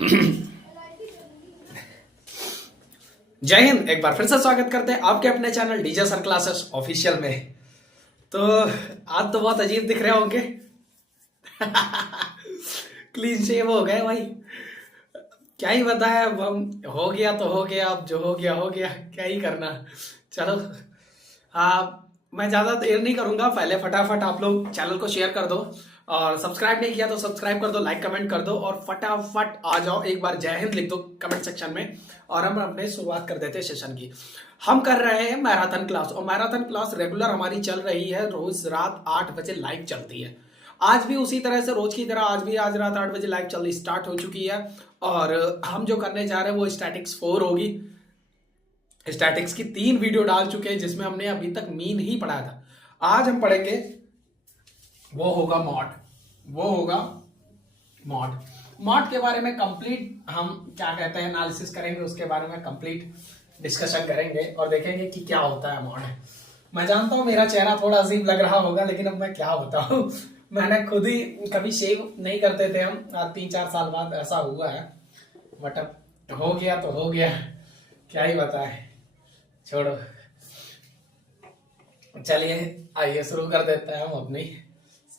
जय हिंद। एक बार फिर से स्वागत करते हैं आपके अपने channel DJ sir classes official में। तो आज तो बहुत अजीब दिख रहे होंगे। क्लीन शेव हो गए भाई, क्या ही बताया। अब हम हो गया तो हो गया, अब जो हो गया, क्या ही करना। चलो, मैं ज़्यादा देर नहीं करूंगा। पहले फटाफट आप लोग चैनल को शेयर कर दो, और सब्सक्राइब नहीं किया तो सब्सक्राइब कर दो, लाइक कमेंट कर दो, और फटाफट आ जाओ, एक बार जय हिंद लिख दो कमेंट सेक्शन में। और हम अपने शुरुआत कर देते हैं सेशन की। हम कर रहे हैं मैराथन क्लास, और मैराथन क्लास रेगुलर हमारी चल रही है, रोज रात 8 बजे लाइव चलती है। आज भी उसी तरह से रोज की तरह आज रात 8 बजे लाइव चलनी स्टार्ट हो चुकी है। और हम जो करने जा रहे हैं वो स्टैटिक्स 4 होगी। स्टैटिक्स की 3 वीडियो डाल चुके हैं, जिसमें हमने अभी तक मीन ही पढ़ाया था। आज हम पढ़ेंगे वो होगा मॉड। मॉड के बारे में कंप्लीट हम क्या कहते हैं एनालिसिस करेंगे, उसके बारे में कंप्लीट डिस्कशन करेंगे और देखेंगे कि क्या होता है मॉड। मैं जानता हूं मेरा चेहरा थोड़ा अजीब लग रहा होगा, लेकिन अब मैं क्या बताऊं। मैंने खुद ही कभी शेव नहीं करते थे हम, 3-4 साल बाद ऐसा हुआ है। बट अब हो गया तो हो गया, क्या ही बताए, छोड़ो। चलिए आइए शुरू कर देते हैं हम अपनी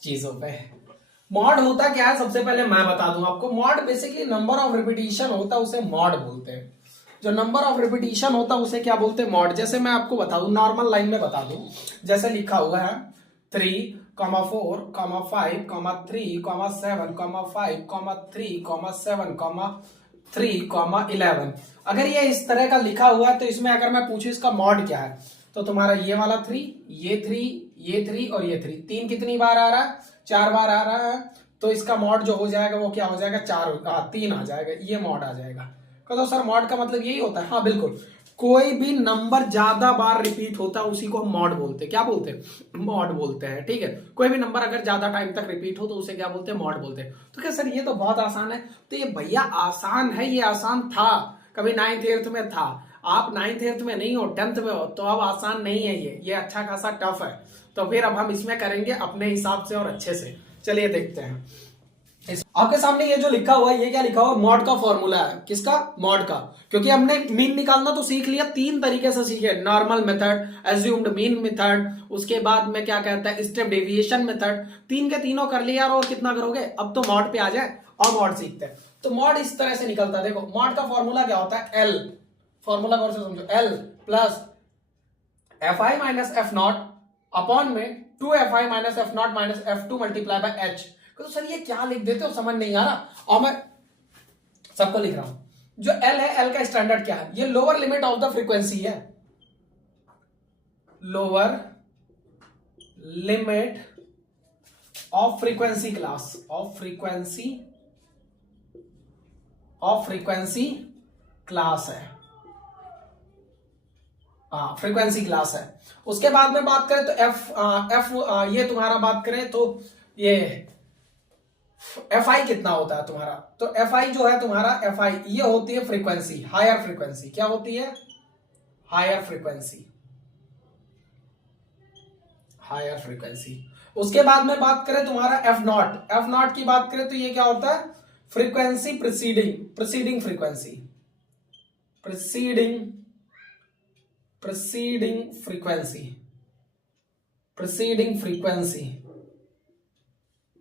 चीजों पे। मॉड होता क्या है, सबसे पहले मैं बता दूं आपको। Mod basically number of repetition होता है, उसे मॉड बोलते हैं। जो नंबर ऑफ रिपीटिशन होता है उसे क्या बोलते हैं, मॉड। जैसे मैं आपको बता दूं, नॉर्मल लाइन में बता दूं, जैसे लिखा हुआ है 3, 4, 5, 3, 7, 5, 3, 7, 3, 11। अगर ये इस तरह का लिखा हुआ है तो इसमें अगर मैं पूछूं इसका मॉड क्या है, तो तुम्हारा ये वाला 3, ये 3, ये 3 और ये 3, 3 कितनी बार आ रहा है, 4 बार आ रहा है। तो इसका मॉड जो हो जाएगा वो क्या हो जाएगा, 3 आ जाएगा, ये मॉड आ जाएगा। तो सर मॉड का मतलब यही होता है? हाँ बिल्कुल, कोई भी नंबर ज्यादा बार रिपीट होता है उसी को हम मॉड बोलते हैं। क्या बोलते हैं? मॉड बोलते हैं। ठीक है, कोई भी नंबर अगर ज्यादा टाइम तक रिपीट हो तो उसे क्या बोलते हैं, मॉड बोलते हैं। तो क्या सर ये तो बहुत आसान है? तो ये भैया आसान है, ये आसान था कभी 9th 8th में था। आप 9th 8th में नहीं हो, 10th में हो, तो अब आसान नहीं है। ये अच्छा खासा टफ है। तो फिर अब हम इसमें करेंगे अपने हिसाब से और अच्छे से। चलिए देखते हैं। आपके सामने ये जो लिखा हुआ है, ये क्या लिखा हुआ है, मॉड का फॉर्मूला है। किसका? मॉड का। क्योंकि हमने मीन निकालना तो सीख लिया, 3 तरीके से सीखे। Normal method, assumed mean method, उसके बाद में क्या कहता है, स्टेप डेविएशन मेथड। 3 के तीनों कर लिया और कितना करोगे? अब तो मॉड पे आ जाए और मॉड सीखते हैं। तो मॉड इस तरह से निकलता है। देखो मॉड का फॉर्मूला क्या होता है, एल। फॉर्मूला कौन से समझो, L plus F I minus F not upon में 2fi minus F not minus F2 multiply by H. तो सर ये क्या लिख देते हो, समझ नहीं आ रहा, और मैं सबको लिख रहा हूं। जो एल है, एल का स्टैंडर्ड क्या है, ये lower limit of the frequency है। Lower limit of frequency class, of frequency class है। फ्रीक्वेंसी क्लास है। उसके बाद में बात करें तो एफ ये तुम्हारा बात करें तो ये एफ आई कितना होता है तुम्हारा, तो एफ आई जो है तुम्हारा, एफ आई ये होती है फ्रीक्वेंसी, हायर फ्रीक्वेंसी। क्या होती है? Higher frequency, higher frequency. उसके बाद में बात करें तुम्हारा एफ नॉट, एफ नॉट की बात करें तो ये क्या होता है, frequency preceding frequency, preceding frequency,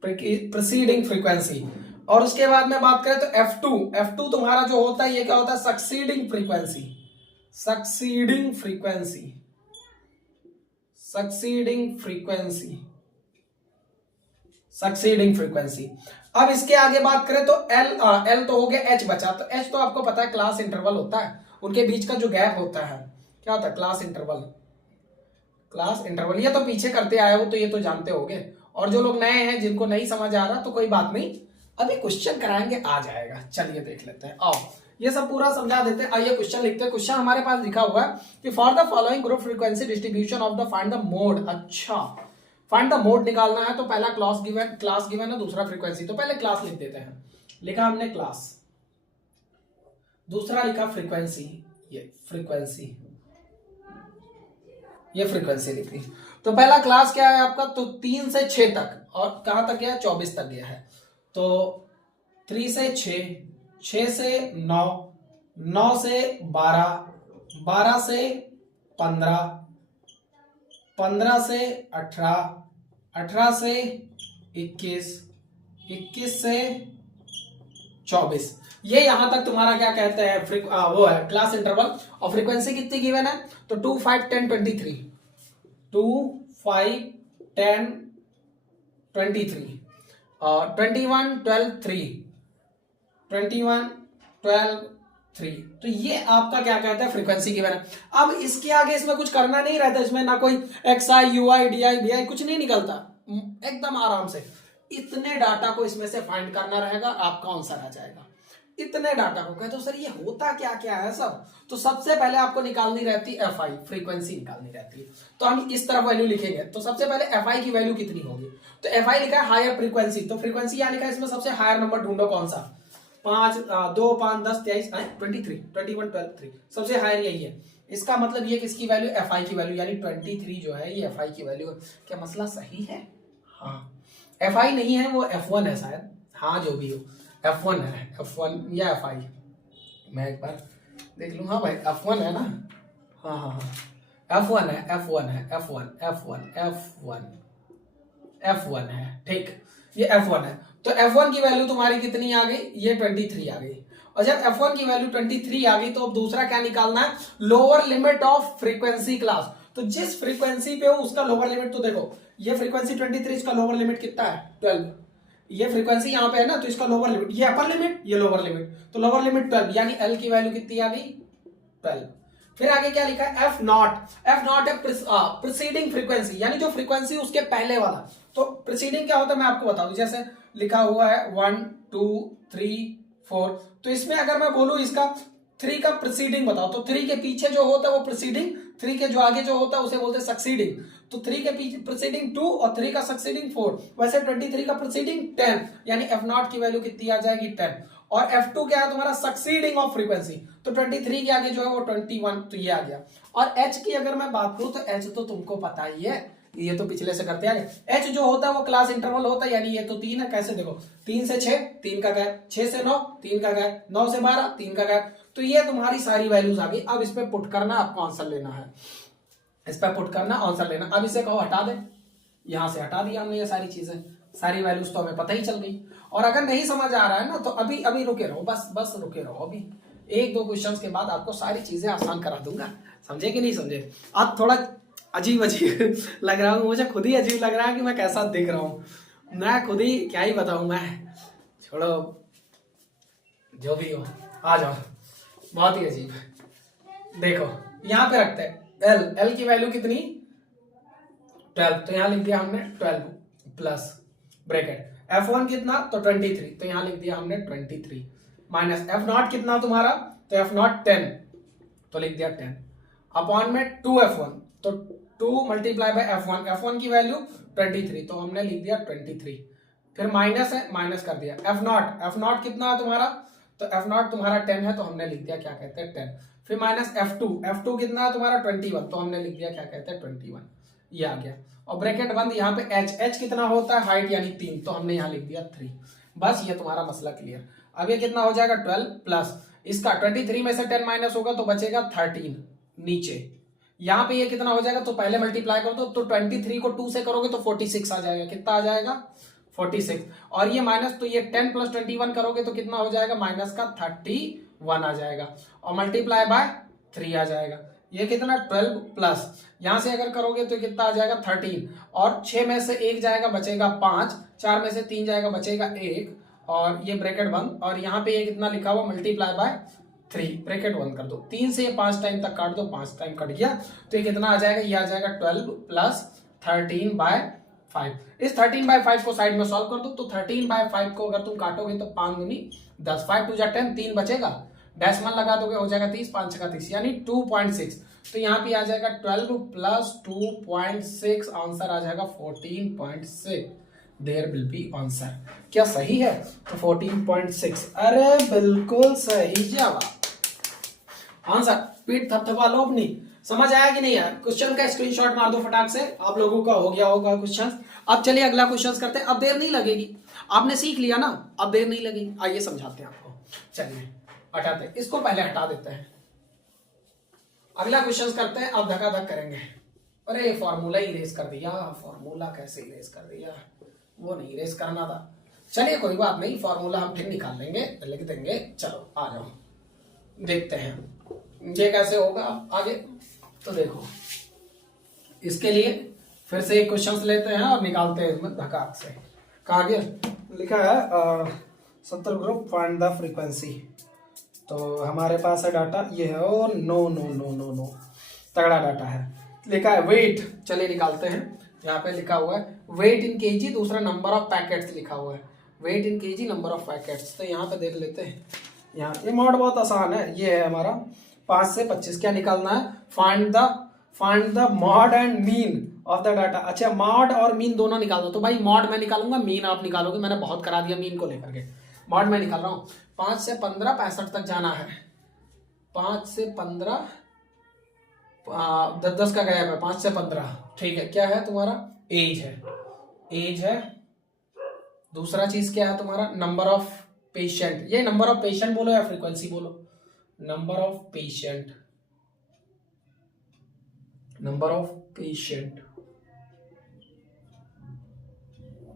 preceding frequency. और उसके बाद में बात करें तो F2, F2 तुम्हारा जो होता है ये क्या होता है, succeeding frequency, succeeding frequency, succeeding frequency, succeeding frequency. अब इसके आगे बात करें तो L तो हो गया, H बचा। तो H तो आपको पता है क्लास इंटरवल होता है, उनके बीच का जो गैप होता है क्या होता है, क्लास इंटरवल। क्लास इंटरवल ये तो पीछे करते आए हो तो ये तो जानते होगे, और जो लोग नए हैं जिनको नहीं समझ आ रहा तो कोई बात नहीं, अभी क्वेश्चन कराएंगे, आ जाएगा। चलिए देख लेते हैं। आओ ये सब पूरा समझा देते हैं। आइए क्वेश्चन लिखते हैं। क्वेश्चन हमारे पास लिखा हुआ है कि for the following group frequency distribution of the find the mode. अच्छा, फाइंड द मोड निकालना है तो पहला क्लास गिवन है, दूसरा फ्रीक्वेंसी। तो पहले क्लास लिख देते हैं। लिखा हमने क्लास, दूसरा लिखा फ्रीक्वेंसी, ये फ्रीक्वेंसी, ये फ्रीक्वेंसी लिख ली। तो पहला क्लास क्या है आपका, तो 3 से 6 तक, और कहां तक गया है, 24 तक गया है। तो 3 से 6 6 से 9, 9 से 12, 12 से 15, 15 से 18, 18 से 21, 21 से 24। ये यहां तक तुम्हारा क्या कहते हैं वो है क्लास इंटरवल। और फ्रीक्वेंसी कितनी गिवन है, तो 2, 5, 10, 23, 2, 5, 10, 23, 21, 12, 3, 21, 12, 3। तो ये आपका क्या कहते हैं फ्रीक्वेंसी गिवन है। अब इसके आगे इसमें कुछ करना नहीं रहता, इसमें ना कोई XI, UI, DI, BI कुछ नहीं निकलता, एकदम आराम से इतने डाटा को इसमें से फाइंड करना रहेगा, आपका आंसर आ जाएगा। इतने डाटा को कहते हो सर ये होता क्या क्या है सब, तो सबसे पहले आपको निकालनी रहती है FI, फ्रीक्वेंसी निकालनी रहती है। तो हम इस तरफ वैल्यू लिखेंगे, तो सबसे पहले FI की वैल्यू कितनी होगी, तो FI लिखा है हायर फ्रीक्वेंसी, तो फ्रीक्वेंसी यहाँ लिखा है, इसमें सबसे हायर नंबर ढूंढो कौन सा, 5, 2, 5, 10, 23, 23, 21, 12, 3, सबसे हायर यही है। इसका मतलब ये किसकी वैल्यू, FI की वैल्यू, यानी 23 जो है ये FI की वैल्यू है। क्या मसला सही है, हाँ FI नहीं है वो F1 है शायद, हाँ जो भी हो F1 है, F1 या FI, मैं एक बार देख लूँ, हाँ भाई F1 है ना, हाँ हाँ हाँ F1 है, F1 है, F1, F1, F1, F1 है, ठीक ये F1 है। तो F1 की वैल्यू तुम्हारी कितनी आ गई, ये 23 आ गई। और जब F1 की वैल्यू 23 आ गई तो अब दूसरा क्या निकालना है, lower limit of frequency class. तो जिस फ्रीक्वेंसी पे हो उसका लोअर लिमिट, तो देखो ये फ्रीक्वेंसी 23, इसका लोअर लिमिट कितना है 12, ये फ्रीक्वेंसी यहाँ पे है ना, तो इसका लोअर लिमिट, ये अपर लिमिट ये लोअर लिमिट, तो लोअर लिमिट 12, यानी L की वैल्यू कितनी आ गई 12। फिर आगे क्या लिखा है F नॉट, F नॉट है प्रीसीडिंग फ्रीक्वेंसी, यानी जो फ्रीक्वेंसी उसके पहले वाला। तो प्रीसीडिंग क्या होता है मैं आपको बताऊं, जैसे लिखा हुआ है 1, 2, 3, 4, तो इसमें अगर मैं बोलूं इसका 3 का प्रीसीडिंग बताओ, तो 3 के पीछे जो होता है वो प्रीसीडिंग, 3 के जो आगे जो होता है उसे बोलते हैं सक्सीडिंग। तो 3 के पीछे प्रीसीडिंग 2 और 3 का सक्सीडिंग 4, वैसे 23 का प्रीसीडिंग 10, यानी F नॉट की वैल्यू कितनी आ जाएगी 10। और F2 क्या है तुम्हारा सक्सीडिंग ऑफ फ्रीक्वेंसी, तो 23 के आगे जो है वो 21, तो ये आ गया। और H की अगर मैं बात करूं तो H तो तुमको पता ही है, ये तो पिछले से करते आ गए। H जो होता है वो क्लास इंटरवल होता है, यानी ये तो 3 है, कैसे देखो 3 से 6 3 का गैप, 6 से 9 3 का गैप, 9 से 12 3 का गैप। तो ये तुम्हारी सारी वैल्यूज आ गई। अब इस पे पुट करना, आपको आंसर लेना है, इस पे पुट करना आंसर लेना। अब इसे कहो हटा दे, यहां से हटा दिया हमने ये सारी चीजें, सारी वैल्यूज तो हमें पता ही चल गई। और अगर नहीं समझ आ रहा है ना तो अभी अभी रुके रहो, बस रुके रहो, अभी 1-2 क्वेश्चंस के बाद आपको सारी चीजें आसान करा दूंगा, समझे कि नहीं समझे। आज थोड़ा अजीब अजीब लग रहा हूँ, मुझे खुद ही अजीब लग रहा है कि मैं कैसा दिख रहा हूँ, मैं खुद ही क्या ही बताऊं मैं, छोड़ो जो भी हो, आ जाओ। बहुत ही अजीब है, देखो यहां पे रखते हैं L की वैल्यू कितनी 12, तो यहां लिख दिया हमने 12 प्लस ब्रैकेट F1 कितना, तो 23, तो यहां लिख दिया हमने 23 माइनस F नॉट कितना तुम्हारा, तो F नॉट 10, तो लिख दिया 10 अपॉन में 2F1, तो 2 मल्टीप्लाई बाय F1 की वैल्यू 23, तो हमने लिख दिया 23। फिर माइनस है, माइनस कर दिया F नॉट कितना है तुम्हारा, तो F नॉट तुम्हारा 10 है, तो हमने लिख दिया क्या कहते हैं 10। फिर माइनस F2 कितना है तुम्हारा 21, तो हमने लिख दिया क्या कहते हैं 21, ये आ गया। और ब्रैकेट बंद, यहाँ पे H कितना होता है हाइट यानी 3, तो हमने यहाँ लिख दिया 3। बस ये तुम्हारा मसला क्लियर। अब ये कितना हो जाएगा 12 प्लस इसका 23 में से 10 माइनस होगा तो बचेगा 13 नीचे। यहाँ पे ये कितना हो जाएगा, तो पहले मल्टीप्लाई करो तो 23 को 2 से करोगे तो 46 आ जाएगा, कितना आ जाएगा 46। और ये माइनस, तो ये 10 प्लस 21 करोगे तो कितना हो जाएगा माइनस का 31 आ जाएगा, और मल्टीप्लाई बाय 3 आ जाएगा। ये कितना 12 प्लस यहां से अगर करोगे तो कितना आ जाएगा 13, और 6 में से 1 जाएगा बचेगा 5, 4 में से 3 जाएगा बचेगा 1, और ये ब्रैकेट बंद। और यहाँ पे ये कितना लिखा हुआ मल्टीप्लाई बाय 3, ब्रैकेट बंद कर दो, 3 से 5 टाइम तक काट दो, 5 टाइम कट गया, तो ये कितना आ जाएगा, ये आ जाएगा 12 प्लस 13/5। इस 13/5 को साइड में सॉल्व कर दो, तो 13/5 को अगर तुम काटोगे तो 5 दूनी 10, 5 2 जा 10, 3 बचेगा, डेसिमल लगा दोगे हो जाएगा 30, 5 6 30, यानी 2.6। तो यहाँ पे आ जाएगा 12 प्लस 2.6, आंसर आ जाएगा 14.6। There will be answer. क्या सही है, तो 14.6, अरे बिल्कुल सही जवाब आंसर। पीठ थपथपा लो अपनी, समझ आया कि नहीं यार। क्वेश्चन का स्क्रीनशॉट मार दो फटाक से, आप लोगों का हो गया होगा क्वेश्चन। अब चलिए अगला क्वेश्चन करते हैं, अब देर नहीं लगेगी, आपने सीख लिया ना, अब देर नहीं लगेगी। आइए समझाते हैं आपको। चलिए हटाते हैं इसको, पहले हटा देते हैं, अगला क्वेश्चन करते हैं। अब धक्का-धक करेंगे। अरे फॉर्मूला ही इरेज कर दिया, फॉर्मूला कैसे इरेज कर दिया, वो नहीं इरेज करना था। चलिए कोई बात नहीं, फॉर्मूला हम फिर निकाल लेंगे, लिख देंगे। चलो आ जाओ देखते हैं ये कैसे होगा आगे। तो देखो इसके लिए फिर से एक क्वेश्चन लेते हैं और निकालते हैं इसमें धक्का से। कहा गया, लिखा है सत्तर ग्रुप फाइंड द फ्रीक्वेंसी। तो हमारे पास है डाटा ये है, और no no no no no तगड़ा डाटा है। लिखा है वेट, चलिए निकालते हैं। यहाँ पे लिखा हुआ है वेट इन केजी, दूसरा नंबर ऑफ पैकेट्स लिखा हुआ है, weight in KG number of packets. तो यहाँ पे देख लेते हैं, यहाँ ये मॉड बहुत आसान है। ये है हमारा 5 से 25, क्या निकालना है, find the mod and mean of the data. अच्छा मॉड और मीन दोनों निकाल दो। तो भाई मॉड मैं निकालूंगा, मीन आप निकालोगे, मैंने बहुत करा दिया मीन को लेकर के। मॉड मैं निकाल रहा हूँ। 5 से 15 65 तक जाना है, 5 से 15 10 का गया है, 5 से 15 ठीक है। क्या है तुम्हारा, एज है, एज है। दूसरा चीज क्या है तुम्हारा, नंबर ऑफ पेशेंट। ये नंबर ऑफ पेशेंट बोलो या फ्रीक्वेंसी बोलो, number of patient, number of patient,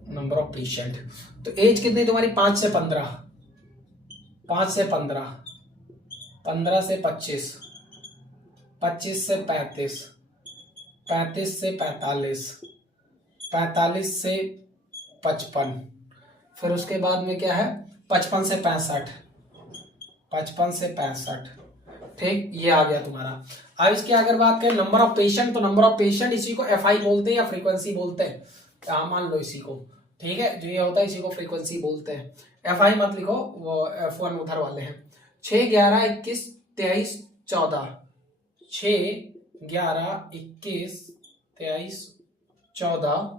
number of patient. तो एज कितनी तुम्हारी, 5 से 15, 5 से 15, 15 से 25, 25 से 35, 35 से 45, 45 से 55, फिर उसके बाद में क्या है 55 से 65, 55 से 65 ठीक, ये आ गया तुम्हारा। अब इसकी अगर बात करें नंबर ऑफ पेशेंट, तो नंबर ऑफ पेशेंट इसी को एफ आई बोलते हैं या फ्रीक्वेंसी बोलते हैं, क्या मान लो इसी को, ठीक है। जो ये होता है इसी को फ्रीक्वेंसी बोलते हैं। एफ आई मत लिखो, वो F1 उधर वाले हैं। 6 11 21 23 14, 6 11 21 23 14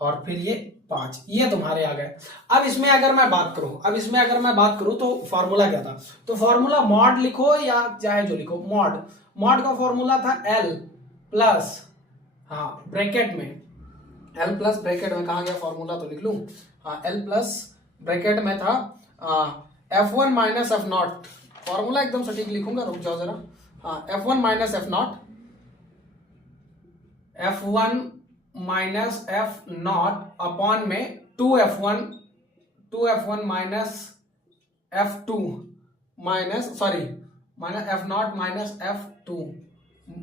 और फिर ये 5, ये तुम्हारे आ गए। अब इसमें अगर मैं बात करूं, तो फॉर्मूला क्या था, तो फॉर्मूला मॉड लिखो या चाहे जो लिखो, मॉड का फॉर्मूला था L प्लस, हाँ ब्रैकेट में, L प्लस ब्रैकेट में कहा गया फॉर्मूला, तो लिख लूं, हाँ L प्लस ब्रैकेट में था F1 minus F not. Formula एकदम सटीक लिखूंगा, रुक जाओ जरा। हाँ F1 minus F not, F1 minus F not upon में 2F1 minus F2 minus F not minus F2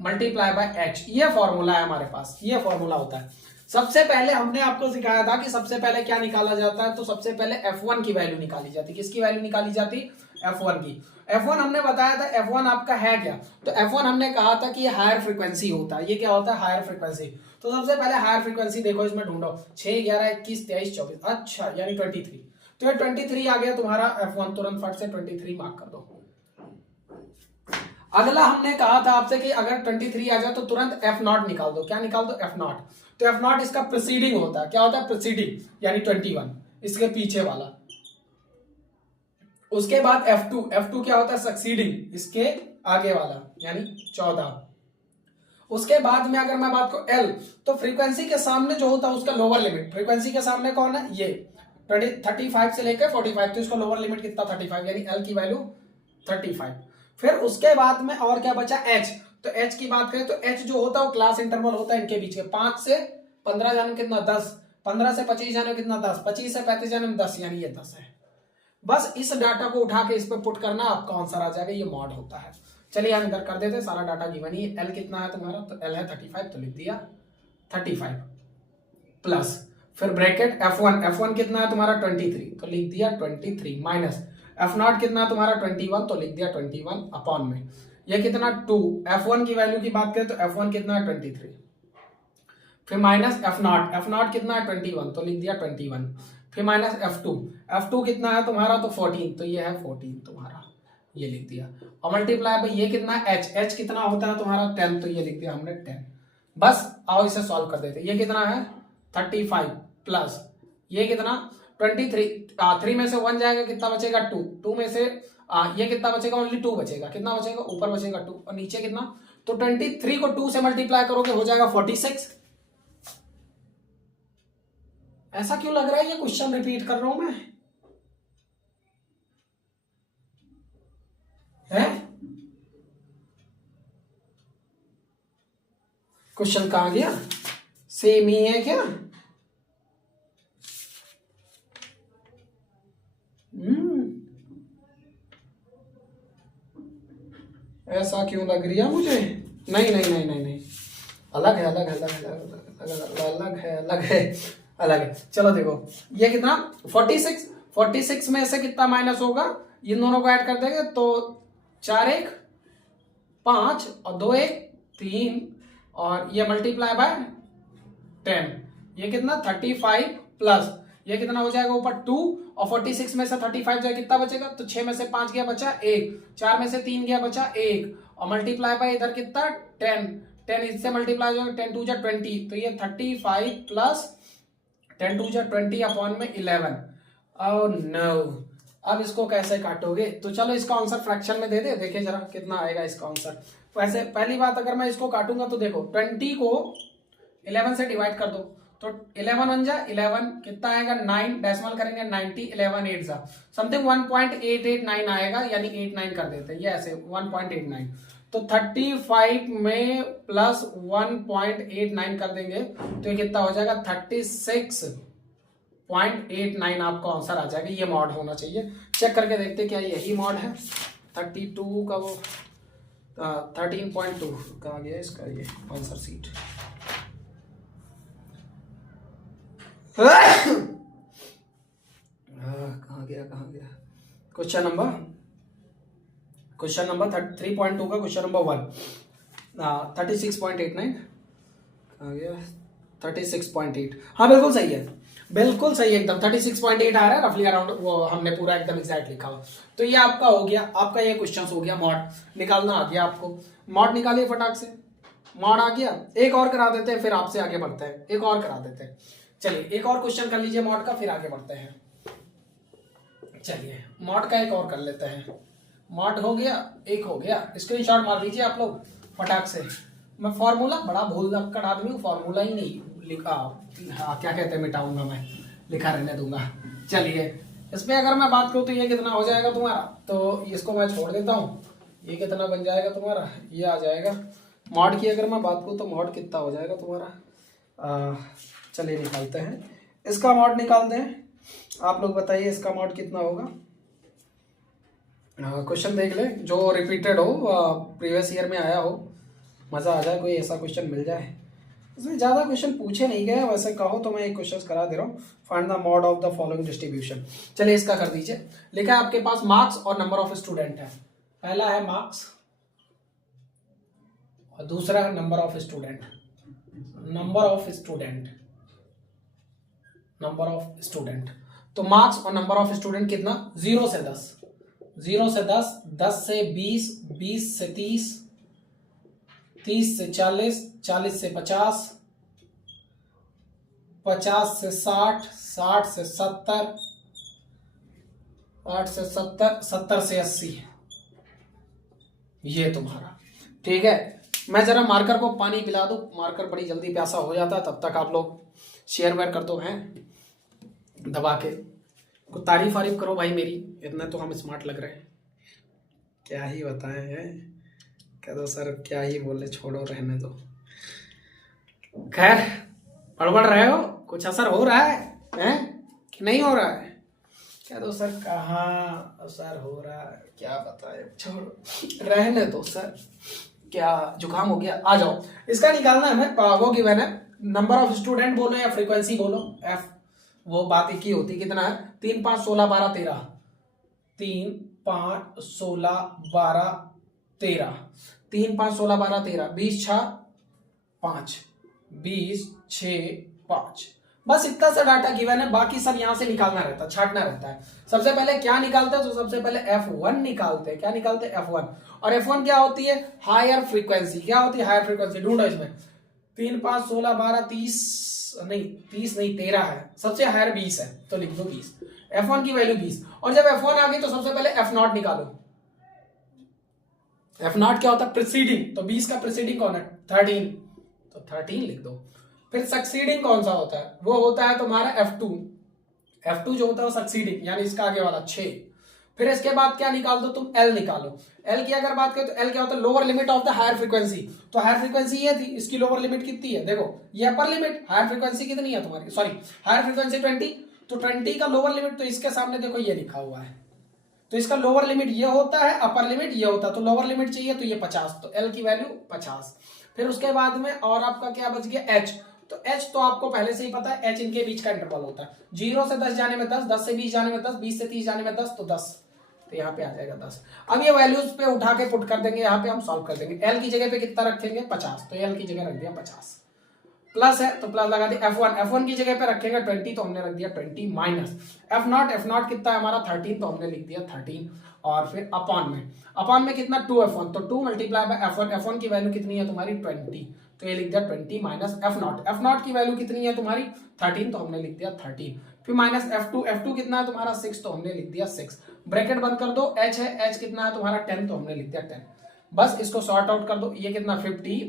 multiply by H। ये फॉर्मूला है हमारे पास, ये फॉर्मूला होता है। सबसे पहले हमने आपको सिखाया था कि सबसे पहले क्या निकाला जाता है, तो सबसे पहले F1 की वैल्यू निकाली जाती। किसकी वैल्यू निकाली जाती, F1 की। F1 हमने बताया था, F1 आपका है क्या, तो F1 हमने कहा था कि ये हायर फ्रीक्वेंसी होता है। ये क्या होता है, हायर फ्रीक्वेंसी। तो सबसे पहले हायर फ्रीक्वेंसी देखो, इसमें ढूंढो 6 11 21 23 24, अच्छा यानी 23। तो ये 23 आ गया तुम्हारा F1, तुरंत फट से 23 मार्क कर दो। अगला हमने कहा था आपसे कि अगर 23 आ जाए तो तुरंत एफ नॉट निकाल दो। क्या निकाल दो, एफ नॉट। तो एफ नॉट इसका प्रीसीडिंग होता है, क्या होता है, प्रीसीडिंग यानी 21, इसके पीछे वाला। उसके बाद F2 क्या होता है, सक्सीडिंग, इसके आगे वाला यानी 14। उसके बाद में अगर मैं बात करूं L, तो फ्रीक्वेंसी के सामने जो होता है उसका लोअर लिमिट, फ्रीक्वेंसी के सामने कौन है, ये 35 से लेकर 45, तो इसका लोअर लिमिट कितना 35, यानी L की वैल्यू 35। फिर उसके बाद में और क्या बचा, H। तो H की बात करें तो H जो होता है वो क्लास इंटरवल होता है इनके बीच के, 5 से 15 जाने में कितना 10, 15 से 25 जाने में कितना 10, 25 से 35 जाने में 10, यानी ये 10 है। बस इस डाटा को उठा के इस पे पुट करना, आपका आंसर आ जाएगा, ये मॉड होता है। चलिए हम इधर कर देते, सारा डाटा गिवन ही। L कितना है तुम्हारा, तो L है 35, तो लिख दिया 35 प्लस, फिर ब्रैकेट F1 कितना है तुम्हारा 23, तो लिख दिया 23 माइनस एफ नॉट कितना तुम्हारा 21, तो लिख दिया 21 अपॉन में ये कितना 2। F1 की वैल्यू की बात करें तो F1 कितना है 23, फिर माइनस एफ नॉट कितना है 21, तो लिख दिया 21, फिर माइनस F2 कितना है तुम्हारा, तो 14, तो ये है 14 तुम्हारा, ये लिख दिया। और मल्टीप्लाई पे ये कितना है H कितना होता है तुम्हारा 10, तो ये लिख दिया हमने 10। बस आओ इसे सॉल्व कर देते। ये कितना है 35 प्लस ये कितना 23, 3 में से 1 जाएगा, कितना बचेगा 2 में से ये कितना बचेगा, ओनली 2 बचेगा, कितना बचेगा, ऊपर बचेगा 2 और नीचे कितना, तो 23 को 2 से मल्टीप्लाई करोगे हो जाएगा 46। ऐसा क्यों लग रहा है ये क्वेश्चन रिपीट कर रहा हूं मैं, क्वेश्चन कहाँ गया, सेम ही है क्या? ऐसा क्यों लग रही है मुझे? नहीं नहीं नहीं नहीं नहीं, अलग है, अलग है, अलग है, अलग है, अलग है, अलग है। चलो देखो ये कितना 46, 46 में से कितना माइनस होगा, इन दोनों को ऐड कर देंगे तो 4 1 5 और 2 1 3 और ये मल्टीप्लाई बाय 10, ये कितना 35 प्लस ये कितना हो जाएगा ऊपर 2 और 46 में से 35 जाए कितना बचेगा, तो 6 में से 5 गया बचा 1, 4 में से 3 गया बचा 1 और मल्टीप्लाई बाय इधर कितना 10, 10 इससे मल्टीप्लाई हो जाएगा 10 2 जा 20, तो ये 35 प्लस 10 2 जा 20 अपॉन में 11। ओह नो, अब इसको कैसे काटोगे? तो चलो इसका आंसर फ्रैक्शन में दे दे, देखिए जरा कितना आएगा इसका आंसर। वैसे पहली बात अगर मैं इसको काटूंगा तो देखो 20 को 11 से डिवाइड कर दो तो 11 1 जा 11 कितना आएगा 9, डेसिमल करेंगे 90, 11 8 जा समथिंग 1.889 आएगा, यानी 89 कर देते हैं ये ऐसे 1.89, तो 35 में प्लस 1.89 कर देंगे तो ये कितना हो जाएगा 36.89 आपको आंसर आ जाएगा। ये मॉड होना चाहिए, चेक करके देखते क्या यही मॉड है। 32 का वो 13.2 कहाँ गया इसका ये आंसर सीट। कहाँ गया क्वेश्चन नंबर 3.2 का क्वेश्चन नंबर 1 36.89 कहाँ गया 36.8, हाँ बिल्कुल सही है, बिल्कुल सही है एकदम 36.8 आ रहा है रफली अराउंड, वो हमने पूरा एकदम एग्जैक्ट लिखा हुआ। तो ये आपका हो गया, आपका ये क्वेश्चन हो गया, मॉड निकालना आ गया आपको, मॉड निकालिए फटाक से, मॉड आ गया। एक और करा देते हैं फिर आपसे आगे बढ़ते हैं, एक और करा देते हैं, चलिए एक और क्वेश्चन कर लीजिए मॉड का फिर आगे बढ़ते हैं। चलिए मॉड का एक और कर लेते हैं, मॉड हो गया, एक हो गया, स्क्रीनशॉट मार लीजिए आप लोग फटाक से। मैं फॉर्मूला बड़ा भूल लक्कड़ आदमी हूँ, फॉर्मूला ही नहीं लिखा, हाँ क्या कहते हैं मिटाऊंगा मैं, लिखा रहने दूंगा। चलिए इस पे अगर मैं बात करूँ तो ये कितना हो जाएगा तुम्हारा, तो इसको मैं छोड़ देता हूँ, ये कितना बन जाएगा तुम्हारा, ये आ जाएगा। मॉड की अगर मैं बात करूँ तो मॉड कितना हो जाएगा तुम्हारा, चलिए निकालते हैं, इसका मॉड निकालते हैं, आप लोग बताइए इसका मॉड कितना होगा। क्वेश्चन देख ले जो रिपीटेड हो, प्रीवियस ईयर में आया हो, मज़ा आ जाए, कोई ऐसा क्वेश्चन मिल जाए। इसमें ज़्यादा क्वेश्चन पूछे नहीं गए, वैसे कहो तो मैं एक क्वेश्चन करा दे रहा हूँ, find the mod of the following distribution. चलिए इसका कर दीजिए, लिखा है आपके पास मार्क्स और नंबर ऑफ स्टूडेंट है, पहला है मार्क्स और दूसरा है number of student, number of student. तो मार्क्स और नंबर ऑफ स्टूडेंट कितना, 0 से 10, 0 से 10, 10 से 20, 20 से 30, 30 से 40, 40 से 50, 50 से 60, 60 से 70, 8 से 70, 70 से 80, ये तुम्हारा ठीक है। मैं जरा मार्कर को पानी पिला दूं, मार्कर बड़ी जल्दी प्यासा हो जाता है, तब तक आप लोग शेयर वेयर कर दो हैं दबा के, कुछ तारीफ वारीफ करो भाई मेरी, इतना तो हम स्मार्ट लग रहे हैं, क्या ही बताएं हैं, कह दो सर क्या ही बोले, छोड़ो रहने दो। खैर पढ़ रहे हो, कुछ असर हो रहा है कि नहीं हो रहा है? कह दो सर कहाँ असर हो रहा है, क्या बताए, छोड़ो रहने दो सर, क्या जुकाम हो गया, आ जाओ। इसका निकालना है हमें, वो गिवन है, नंबर ऑफ स्टूडेंट बोलो या फ्रीक्वेंसी बोलो, एफ वो बात एक ही होती, कितना है 3 5 16 12 13, 3 5 16 12 13, 3 5 16 12 13, 20 6 5, 20 6 5, बस इतना सा डाटा गिवन है, बाकी सब यहां से निकालना रहता है, छाटना रहता है। सबसे पहले क्या निकालते हैं, तो सबसे पहले F1 निकालते हैं, क्या निकालते हैं F1, और F1 क्या होती है, हायर फ्रीक्वेंसी, क्या होती है हायर फ्रीक्वेंसी, ढूंढो इसमें, 3 5 16 12 30 नहीं 30 नहीं 13 है, सबसे हायर 20 है, तो लिख दो 20, F1 की वैल्यू 20, और जब F1 आ गई तो सबसे पहले F0 निकालो। F0 क्या होता है, प्रीसीडिंग, तो 20 का प्रीसीडिंग कौन है 13, तो 13 लिख दो। फिर सक्सीडिंग कौन सा होता है, वो होता है तुम्हारा F2, F2 जो होता है वो सक्सीडिंग, यानी इसका आगे वाला 6, फिर इसके बाद क्या निकाल दो तुम, एल निकालो। एल की अगर बात करें तो एल क्या होता है, lower limit of the higher frequency. तो हायर फ्रीक्वेंसी ये थी, इसकी लोअर लिमिट कितनी है, देखो ये अपर लिमिट, हायर फ्रीक्वेंसी कितनी है तुम्हारी, सॉरी हायर फ्रीक्वेंसी 20, तो 20 का लोअर लिमिट, तो इसके सामने देखो ये लिखा हुआ है, तो इसका लोअर लिमिट ये होता है, अपर लिमिट ये होता है, तो लोअर लिमिट चाहिए तो ये 50, तो एल की वैल्यू 50। फिर उसके बाद में और आपका क्या बच गया, एच। तो एच तो आपको पहले से ही पता है, एच इनके बीच का इंटरवल होता है, 0 से 10 जाने में 10, 10 से 20 जाने में 10, 20 से 30 जाने में 10, तो 10, तो यहाँ पे आ जाएगा 10। अब ये वैल्यूज पे उठा के पुट कर देंगे, यहाँ पे हम सॉल्व कर देंगे। एल की जगह पे कितना रखेंगे, 50, तो एल की जगह रख दिया 50, प्लस है तो प्लस लगा दिया। F1 की जगह पे रखेंगे 20, तो हमने रख दिया 20 माइनस F0 कितना है हमारा 13, तो हमने लिख दिया 13, और फिर अपॉन में कितना 2F1, तो 2 मल्टीप्लाई बाय F1 की वैल्यू कितनी है तुम्हारी 20, तो ये लिख दिया 20 माइनस F0 की वैल्यू कितनी है तुम्हारी 13, तो हमने लिख दिया 13, फिर माइनस F2 कितना है तुम्हारा 6, तो हमने लिख दिया 6, ब्रैकेट बंद कर दो, H है, H कितना है तुम्हारा 10, तो हमने लिख दिया 10, बस इसको सॉर्ट आउट कर दो, ये कितना 50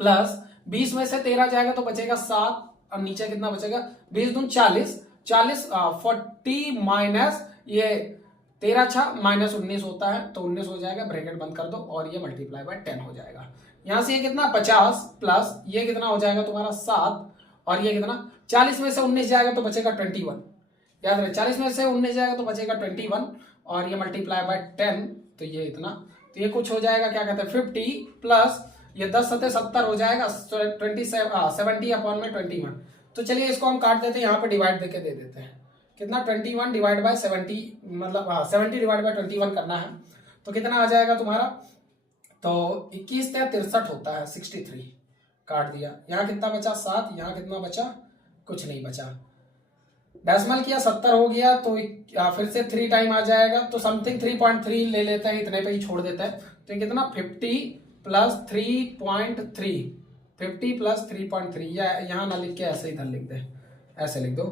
प्लस 20 में से 13 जाएगा तो बचेगा 7, और नीचे कितना बचेगा 20 दून 40, 40 माइनस ये 13 छा माइनस 19 होता है, तो 19 हो जाएगा, ब्रैकेट बंद कर दो, और ये मल्टीप्लाई बाय 10 हो जाएगा। यहां से ये कितना 50 प्लस ये कितना हो जाएगा तुम्हारा 7, और ये कितना 40 में से 19 जाएगा तो बचेगा 21, याद रहे 40 में से 19 जाएगा तो बचेगा 21, और ये मल्टीप्लाई बाय 10, तो ये इतना, तो ये कुछ हो जाएगा क्या कहते हैं 50 प्लस ये 10 सत्ते 70 हो जाएगा, 70 अपॉन में 21, तो चलिए इसको हम काट देते हैं, यहाँ पे डिवाइड देके दे देते हैं, कितना 21 डिवाइड बाय 70, मतलब 70 डिवाइड बाय 21 करना है, तो कितना आ जाएगा तुम्हारा, तो 21 से 63 होता है 63, काट दिया, यहाँ कितना बचा 7, यहाँ कितना बचा कुछ नहीं बचा, डेसिमल किया 70 हो गया, तो फिर से 3 टाइम आ जाएगा, तो समथिंग 3.3 ले लेते हैं, इतने पे ही छोड़ देता है, तो कितना 50 प्लस 3.3, 50 प्लस 3.3, या यहाँ ना लिख के ऐसे इधर लिख दे, ऐसे लिख दो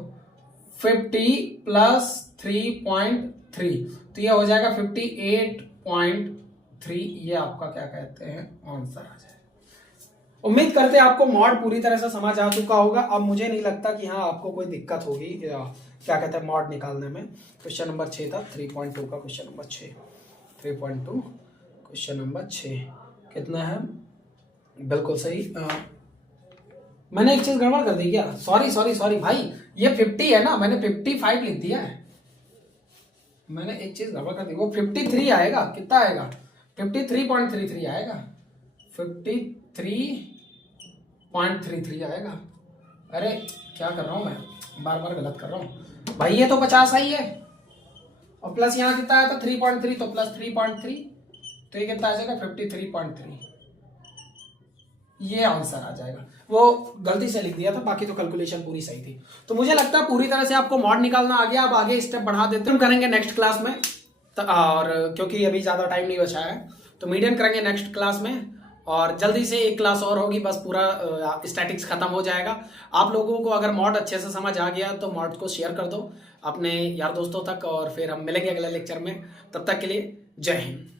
50 प्लस 3.3, तो ये हो जाएगा 58.3, ये आपका क्या कहते हैं आंसर आ जाएगा। उम्मीद करते हैं आपको मॉड पूरी तरह से समझ आ चुका होगा। अब मुझे नहीं लगता कि हाँ आपको कोई दिक्कत होगी क्या कहते हैं मॉड निकालने में। क्वेश्चन नंबर 6 था 3.2 का, क्वेश्चन नंबर 6 3.2 क्वेश्चन नंबर 6 कितना है, बिल्कुल सही। मैंने एक चीज गड़बड़ कर दी क्या, सॉरी भाई, ये 50 है ना, मैंने 55 लिख दिया है, मैंने एक चीज गड़बड़ कर दी, वो 53 आएगा, कितना आएगा 53.33 आएगा, 53.33 आएगा। अरे क्या कर रहा हूं मैं, बार बार गलत कर रहा हूं भाई, ये तो 50 आई है, और प्लस यहाँ कितना आया था 3.3, तो प्लस 3.3, तो ये कितना आ जाएगा 53.3, ये आंसर आ जाएगा। वो गलती से लिख दिया था, बाकी तो कैलकुलेशन पूरी सही थी। तो मुझे लगता है पूरी तरह से आपको मॉड निकालना आ गया। अब आगे स्टेप बढ़ा देते हैं, हम करेंगे नेक्स्ट क्लास में, और क्योंकि अभी ज्यादा टाइम नहीं बचा है, तो मीडियम करेंगे नेक्स्ट क्लास में, और जल्दी से एक क्लास और होगी, बस पूरा स्टैटिक्स खत्म हो जाएगा। आप लोगों को अगर मॉड अच्छे से समझ आ गया तो मॉड को शेयर कर दो अपने यार दोस्तों तक, और फिर हम मिलेंगे अगले लेक्चर में। तब तक के लिए जय हिंद।